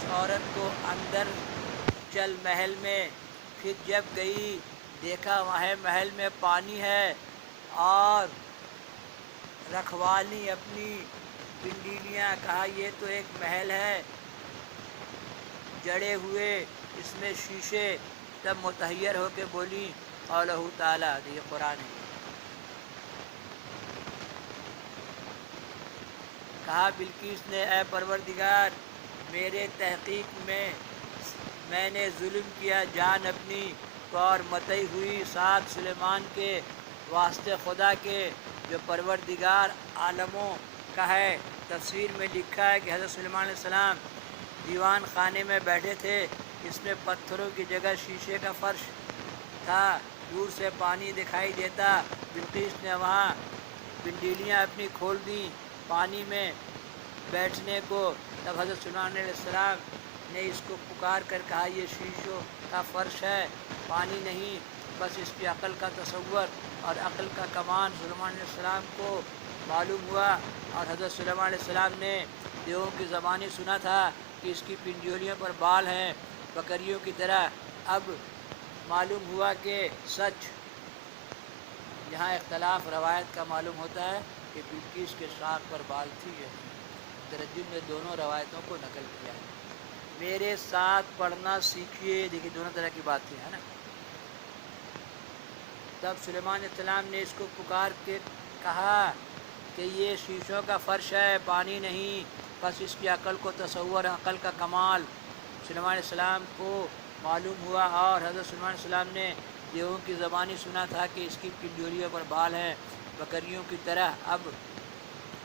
اس عورت کو اندر چل محل میں۔ پھر جب گئی دیکھا وہاں محل میں پانی ہے اور رکھوالی اپنی پنڈیلیاں، کہا یہ تو ایک محل ہے جڑے ہوئے، اس میں شیشے۔ تب متحیر ہو کے بولی قولہ تعالیٰ، یہ قرآن ہے، کہا بلقیس نے اے پروردگار میرے تحقیق میں نے ظلم کیا جان اپنی کو اور متئی ہوئی ساتھ سلیمان کے واسطے خدا کے جو پروردگار عالموں کا ہے۔ تفسیر میں لکھا ہے کہ حضرت سلیمان علیہ السلام دیوان خانے میں بیٹھے تھے، اس میں پتھروں کی جگہ شیشے کا فرش تھا، دور سے پانی دکھائی دیتا۔ بلقیس نے وہاں پنڈیلیاں اپنی کھول دیں پانی میں بیٹھنے کو۔ تب حضرت سلیمان علیہ السلام نے اس کو پکار کر کہا یہ شیشوں کا فرش ہے، پانی نہیں، بس اس کی عقل کا تصور اور عقل کا کمال سلیمان علیہ السلام کو معلوم ہوا۔ اور حضرت سلیمان علیہ السلام نے دیووں کی زبانی سنا تھا کہ اس کی پنڈلیوں پر بال ہیں بکریوں کی طرح۔ اب معلوم ہوا کہ سچ، یہاں اختلاف روایت کا معلوم ہوتا ہے کہ بلقیس کے ساق پر بال تھی یا نہیں۔ مترجم نے دونوں روایتوں کو نقل کیا ہے۔ میرے ساتھ پڑھنا سیکھیے، دیکھیے دونوں طرح کی باتیں ہیں نا۔ تب سلیمان علیہ السلام نے اس کو پکار کے کہا کہ یہ شیشوں کا فرش ہے، پانی نہیں، بس اس کی عقل کو تصور، عقل کا کمال سلیمان علیہ السلام کو معلوم ہوا۔ اور حضرت سلیمان علیہ السلام نے دیووں کی زبانی سنا تھا کہ اس کی پنڈلیوں پر بال ہیں بکریوں کی طرح۔ اب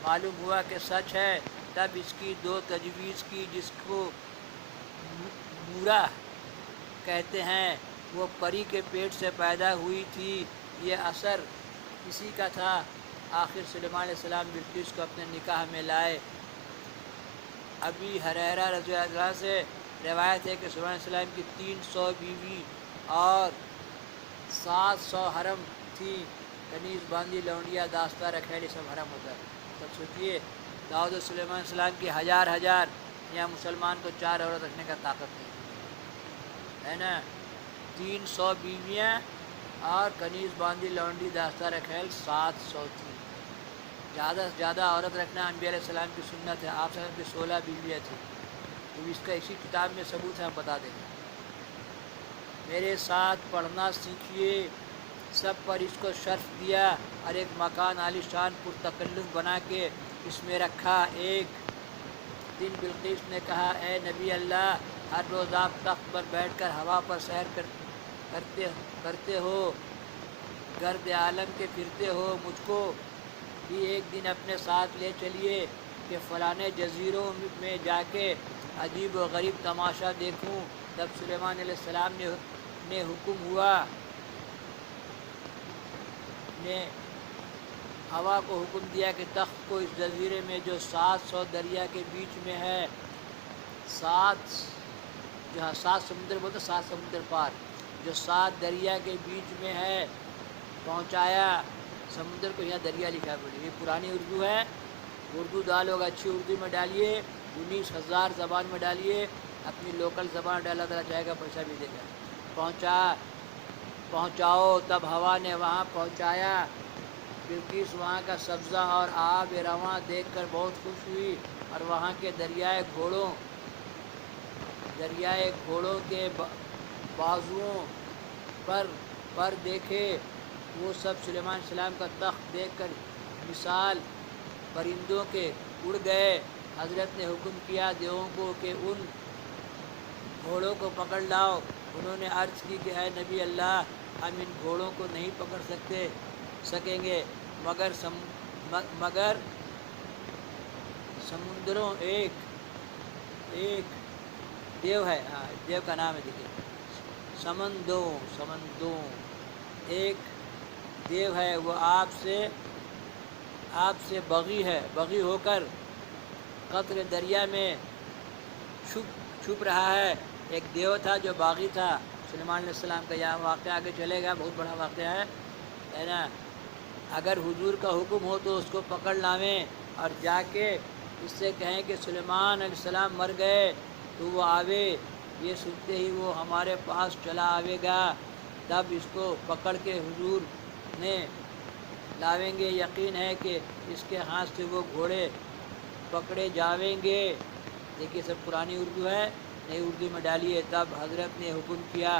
معلوم ہوا کہ سچ ہے۔ تب اس کی دو تجویز کی، جس کو مورا کہتے ہیں، وہ پری کے پیٹ سے پیدا ہوئی تھی، یہ اثر اسی کا تھا۔ آخر سلیمان علیہ السلام بلقیس کو اپنے نکاح میں لائے۔ ابی ہریرہ رضی اللہ عنہ سے روایت ہے کہ سلیمان علیہ السلام کی 300 بیوی اور 700 حرم تھی، کنیز باندھی لونڈیاں داستہ رکھیل، یہ سب حرم ہوتا ہے۔ تب سوچئے داؤد و سلیمان علیہ السلام کی ہزار یہاں مسلمان کو 4 عورت رکھنے کا طاقت نہیں ہے نا۔ 300 بیویاں اور کنیز باندھی لونڈی داستہ رکھیل 700 تھی۔ زیادہ سے زیادہ عورت رکھنا انبیاء علیہ السلام کی سنت ہے۔ آپ صلی کی 16 بیویاں تھیں، تو اس کا اسی کتاب میں ثبوت ہے، ہم بتا دیں گے۔ میرے ساتھ پڑھنا سیکھیے، سب پر اس کو شرف دیا اور ایک مکان عالی شان پرتکلف بنا کے اس میں رکھا۔ ایک دن بلقیس نے کہا اے نبی اللہ، ہر روز آپ تخت پر بیٹھ کر ہوا پر سیر کرتے ہو، گرد عالم کے پھرتے ہو، مجھ کو بھی ایک دن اپنے ساتھ لے چلیے کہ فلانے جزیروں میں جا کے عجیب و غریب تماشا دیکھوں۔ تب سلیمان علیہ السلام نے حکم ہوا، نے ہوا کو حکم دیا کہ تخت کو اس جزیرے میں جو 700 دریا کے بیچ میں ہے، جہاں 7 سمندر بولتے 7 سمندر پار، جو 7 دریا کے بیچ میں ہے، پہنچایا۔ سمندر کو یہاں دریا لکھا ہے، یہ پرانی اردو ہے، اردو ڈالو گا اچھی اردو میں ڈالیے، 19,000 زبان میں ڈالیے، اپنی لوکل زبان ڈالا تعالیٰ چاہے گا پیسہ بھی دے گا۔ پہنچاؤ۔ تب ہوا نے وہاں پہنچایا۔ بلقیس وہاں کا سبزہ اور آب رواں دیکھ کر بہت خوش ہوئی، اور وہاں کے دریائے گھوڑوں کے بازوؤں پر دیکھے، وہ سب سلیمان علیہ السلام کا تخت دیکھ کر مثال پرندوں کے اڑ گئے۔ حضرت نے حکم کیا دیووں کو کہ ان گھوڑوں کو پکڑ لاؤ۔ انہوں نے عرض کی کہ اے نبی اللہ، ہم ان گھوڑوں کو نہیں پکڑ سکیں گے مگر سمندروں ایک دیو ہے، دیو کا نام ہے، دیکھیے سمندوں ایک دیو ہے، وہ آپ سے بغی ہو کر قطر دریا میں چھپ رہا ہے۔ ایک دیو تھا جو باغی تھا سلیمان علیہ السلام کا، یہاں واقعہ آگے چلے گا، بہت بڑا واقعہ ہے نا۔ اگر حضور کا حکم ہو تو اس کو پکڑ لاویں اور جا کے اس سے کہیں کہ سلیمان علیہ السلام مر گئے، تو وہ آوے، یہ سنتے ہی وہ ہمارے پاس چلا آوے گا، تب اس کو پکڑ کے حضور نے لاویں گے، یقین ہے کہ اس کے ہاتھ سے وہ گھوڑے پکڑے جاویں گے۔ دیکھیے سب پرانی اردو ہے، نئی اردو میں ڈالیے۔ تب حضرت نے حکم کیا،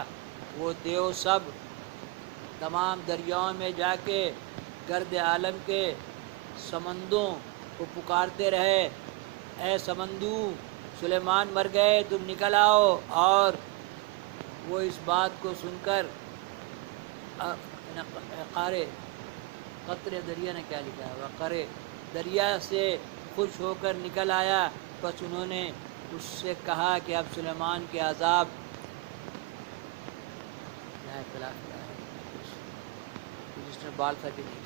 وہ دیو سب تمام دریاؤں میں جا کے گرد عالم کے سمندوں کو پکارتے رہے، اے سمندو سلیمان مر گئے، تم نکل آؤ۔ اور وہ اس بات کو سن کر قارے قطرے دریا نے کیا لکھا ہے، وقرے دریا سے خوش ہو کر نکل آیا۔ بس انہوں نے اس سے کہا کہ اب سلیمان کے عذاب یہاں اختلاف کیا ہے، جس نے بال تھا کہ نہیں،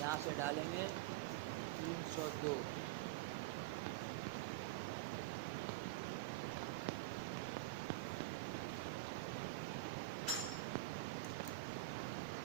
یہاں سے ڈالیں گے 302۔